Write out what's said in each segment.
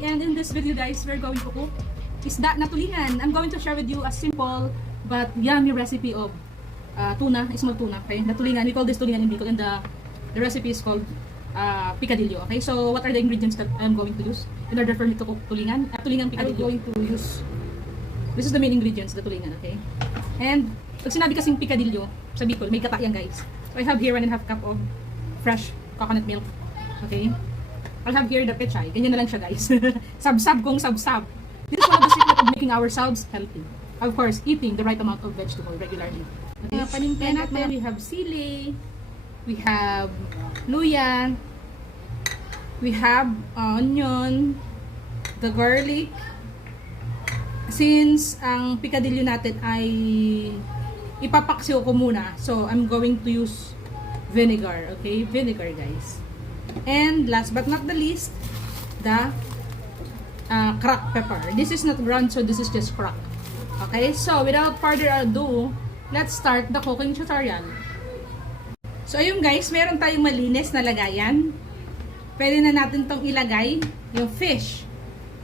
recipe, and in this video guys, we're going to cook isda na tulingan. I'm going to share with you a simple but yummy recipe of tuna, small tuna, okay? Na tulingan. We call this tulingan in Bicol, and the recipe is called picadillo, okay? So what are the ingredients that I'm going to use in order for me to cook tulingan? Tulingan picadillo. I'm going to use, this is the main ingredients, the tulingan, okay? And pag sinabi kasing picadillo sa Bicol, may gata yan guys. So I have here 1.5 cup of fresh coconut milk, okay? I'll have here the pechay. Ganyan na lang siya guys. Sab-sab kong sab-sab. This is one of the secret of making ourselves healthy. Of course, eating the right amount of vegetable regularly. Okay. Paninta natin, we have sili, we have luya, we have onion, the garlic. Since ang picadillo natin ay ipapaksiw ko muna, so I'm going to use vinegar, okay? Vinegar guys. And last but not the least, the cracked pepper. This is not ground, so this is just cracked. Okay, so without further ado, let's start the cooking tutorial. So ayun guys, meron tayong malinis na lagayan. Pwede na natin tong ilagay yung fish.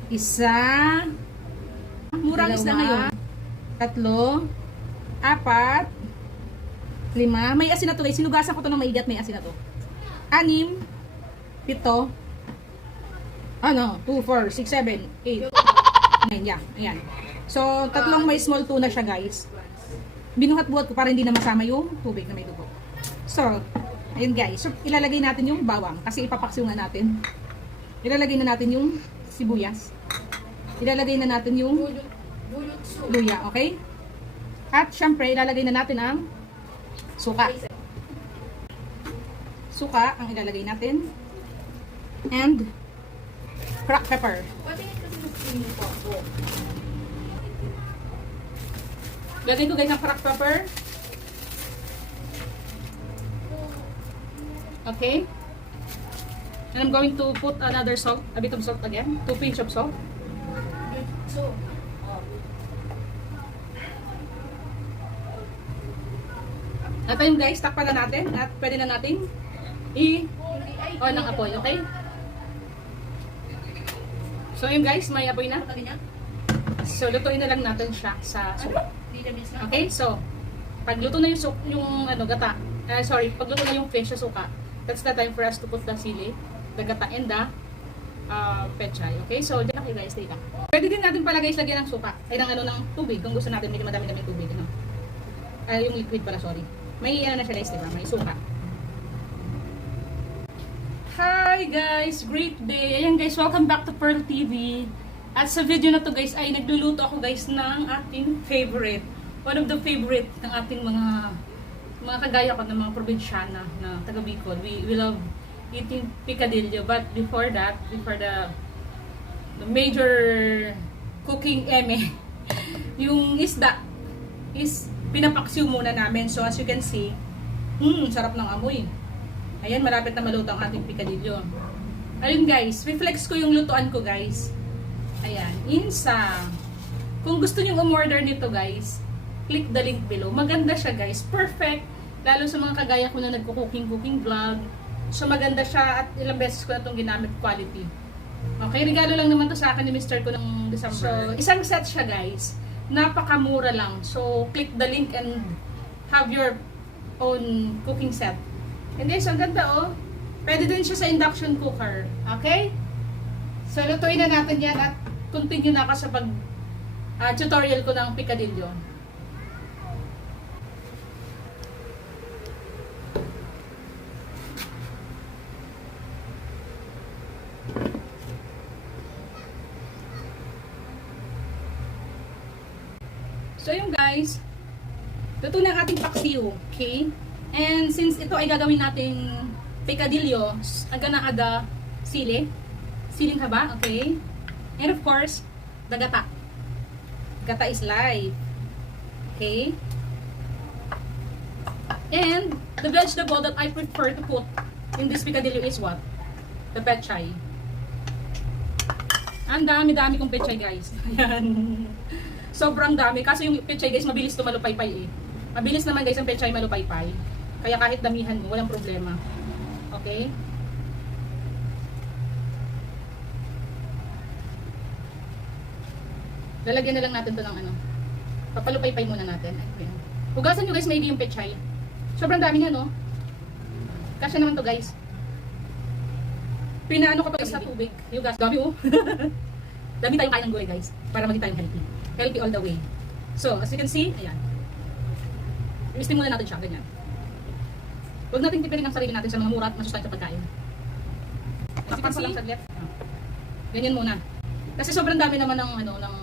Isa, murang isda ngayon. 3, 4, 5. May asin na to guys. Sinugasan ko to ng maigat, may asin na to. 6, 7, 2, 4, 6, 7, 8, 9, yeah, ayan. So, 3 may small tuna siya guys. Binuhat-buhat ko para hindi na masama yung tubig na may dugo. So, ayun guys. So, ilalagay natin yung bawang kasi ipapaksiw nga natin. Ilalagay na natin yung sibuyas. Ilalagay na natin yung luya, okay? At syempre, ilalagay na natin ang suka. Suka ang ilalagay natin. And cracked pepper. Lagay ko guys ang cracked pepper. Okay. And I'm going to put another salt, a bit of salt again. 2 pinch of salt. At ayun guys, takpan na natin at pwede na natin on ang apoy, okay? So yun guys, may apoy na. So lutuin na lang natin siya sa suka. Okay, so pagluto na yung gata, pagluto na yung fish sa suka, that's the time for us to put the sili, the gata, and the pechay. Okay, so dyan kayo guys, stay lang. Pwede din natin pala guys lagyan ng suka, ay ng tubig, kung gusto natin medyo madami-dami tubig, yung liquid pala, sorry. May na siya guys, diba? May suka. Hi guys! Great day! Ayan guys, welcome back to Pearl TV. At sa video na to guys, ay nagluluto ako guys ng ating favorite. One of the favorite ng ating mga kagaya ko ng mga probinsyana na taga Bicol. We love eating picadillo. But before that, before the major cooking yung isda is pinapaksiw muna namin. So as you can see, sarap ng amoy. Ayan, malapit na maluto ang ating picadillo. Ayun guys, reflex ko yung lutuan ko guys. Ayan, insa. Kung gusto niyo umorder nito guys, click the link below. Maganda siya guys, perfect. Lalo sa mga kagaya ko na nagko-cooking vlog. So maganda siya at ilang beses ko na itong ginamit, quality. Okay, regalo lang naman to sa akin ni Mr. ko ng December. So, isang set siya guys. Napakamura lang. So, click the link and have your own cooking set. And guys, ang ganda oh. Pwede din siya sa induction cooker. Okay? So, lutuin na natin yan at continue na ako sa tutorial ko ng picadillo. So, yung guys, luto na ang ating paksiw. Okay? And since ito ay gagawin nating picadillo, aga na ada siling haba, okay? And of course, the gata. Gata is live. Okay? And the vegetable that I prefer to put in this picadillo is what? The pechay. Ang dami-dami kong pechay guys. Ayan. Sobrang dami. Kasi yung pechay guys, mabilis tumalupay-pay eh. Mabilis naman guys ang pechay malupay-pay. Kaya kahit damihan mo, walang problema. Okay? Lalagyan na lang natin to ng ano. Papalupay-pay muna natin. Ayan. Hugasan nyo guys, maybe yung pechay. Sobrang dami niya, no? Kasya naman to guys. Pinaano ko pa sa tubig. Yung gas. Dami oh. Dami tayong kain ng gulay guys. Para maging tayong healthy. Healthy all the way. So, as you can see, ayan. I-steam muna natin siya. Ganyan. Huwag natin tipirin ang sarili natin sa mga mura at masustansya pagkain. Takpan ko lang saglit. Ganyan muna. Kasi sobrang dami naman ng ano, ng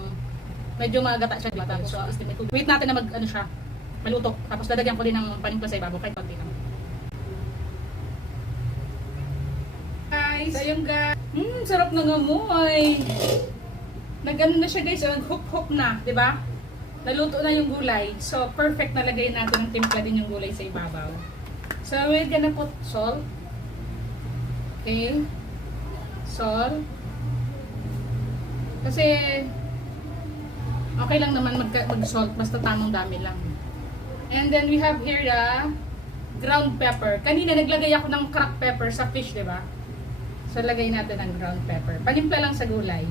medyo magata siya dito. So, i-steam ito. Wait natin na mag ano siya, maluto. Tapos dadagyan ko din ng panimpla sa ibabaw kahit konti lang. Guys, ayun guys. Sarap ng amoy. Nag-ano na siya guys, nag-hook-hook na, 'di ba? Naluto na yung gulay. So, perfect na lagay natin ng timpla din yung gulay sa ibabaw. So, we're gonna put salt. Okay. Salt. Kasi, okay lang naman mag-salt. Basta tamang dami lang. And then, we have here the ground pepper. Kanina, naglagay ako ng cracked pepper sa fish, di ba? So, lagay natin ang ground pepper. Panimpla lang sa gulay.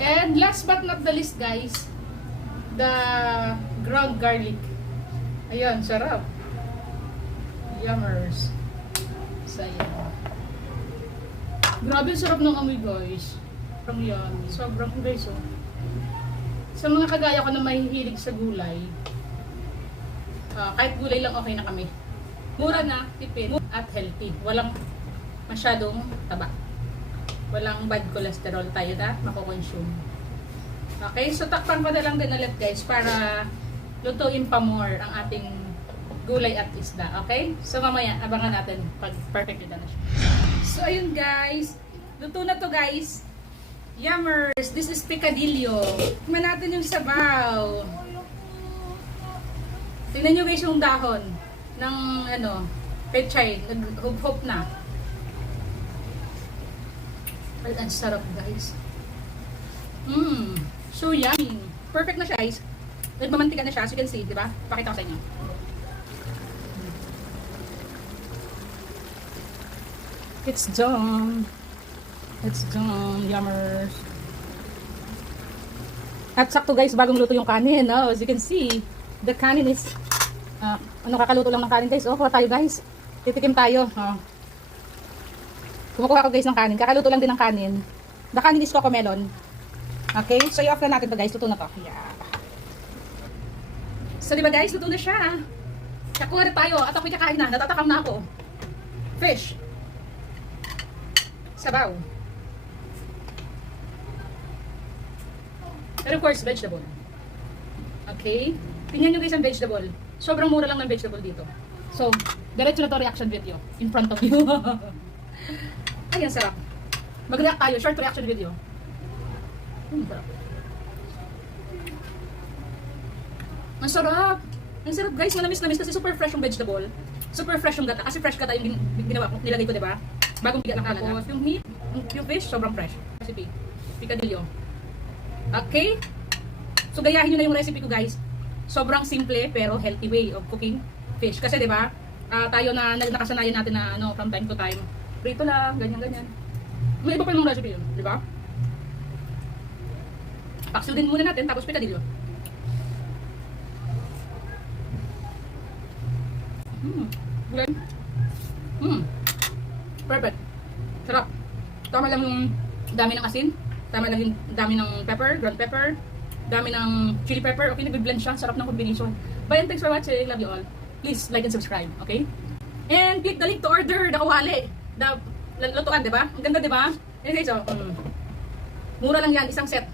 And last but not the least guys, the ground garlic. Ayun, sarap. Yummers. So, ayan. Grabe, sarap ng amoy guys. Sobrang yummy. Sobrang guys oh. Sa mga kagaya ko na mahihilig sa gulay, kahit gulay lang okay na kami. Mura na, tipid, at healthy. Walang masyadong taba. Walang bad cholesterol tayo na mako-consume. Okay, so takpan ko na lang din ulit guys para lutuin pa more ang ating gulay at isda. Okay? So mamaya, abangan natin pag perfect na siya. So ayun guys, luto na to guys. Yummers! This is picadillo. Tingnan natin yung sabaw. Tingnan nyo guys yung dahon ng ano, pechay. Nag-hop-hop na. Well, ang sarap guys. So yummy. Perfect na siya guys. Nagmamantika na siya as you can see, di ba? Pakita ko sa inyo. It's done. It's done, yummers. At sakto guys, bagong luto yung kanin. Oh, as you can see, the kanin is kakaluto lang ng kanin guys. Oh, kuha tayo guys. Titikim tayo. Oh. Kumukuha ko guys ng kanin. Kakaluto lang din ng kanin. The kanin is cocomelon. Okay? So, i-off na natin to guys. Luto na to. Yeah. So, diba guys? Luto na siya. Kakuha na tayo. At ako'y kakain na. Natatakam na ako. Fish. Sabaw. And of course, vegetable. Okay? Tingnan nyo guys ang vegetable. Sobrang mura lang ng vegetable dito. So, diretso na to reaction video. In front of you. Ay, ang sarap. Mag-react tayo. Short reaction video. Sarap. Ang sarap. Ang sarap guys. Manamis-namis kasi super fresh yung vegetable. Super fresh yung gata. Kasi fresh gata yung ginawa ko. Nilagay ko, diba? Bagong bigat ng kalaga. Yung meat, yung fish, sobrang fresh. Recipe. Picadillo. Okay? So, gayahin nyo na yung recipe ko guys. Sobrang simple pero healthy way of cooking fish. Kasi, diba? Tayo na nakasanayan natin na ano, from time to time. Prito lang, ganyan-ganyan. May iba pa yung recipe yun, di ba? Paksiw din muna natin, tapos picadillo. Gulay. Perfect. Sarap. Tama lang yung dami ng asin. Tama lang yung dami ng pepper, ground pepper. Dami ng chili pepper. Okay, nag-blend siya. Sarap ng combination. Bye and thanks for watching. Love you all. Please like and subscribe, okay? And click the link to order the kawali. Lutuan, di ba? Ang ganda, di ba? And guys, mura lang yan, isang set.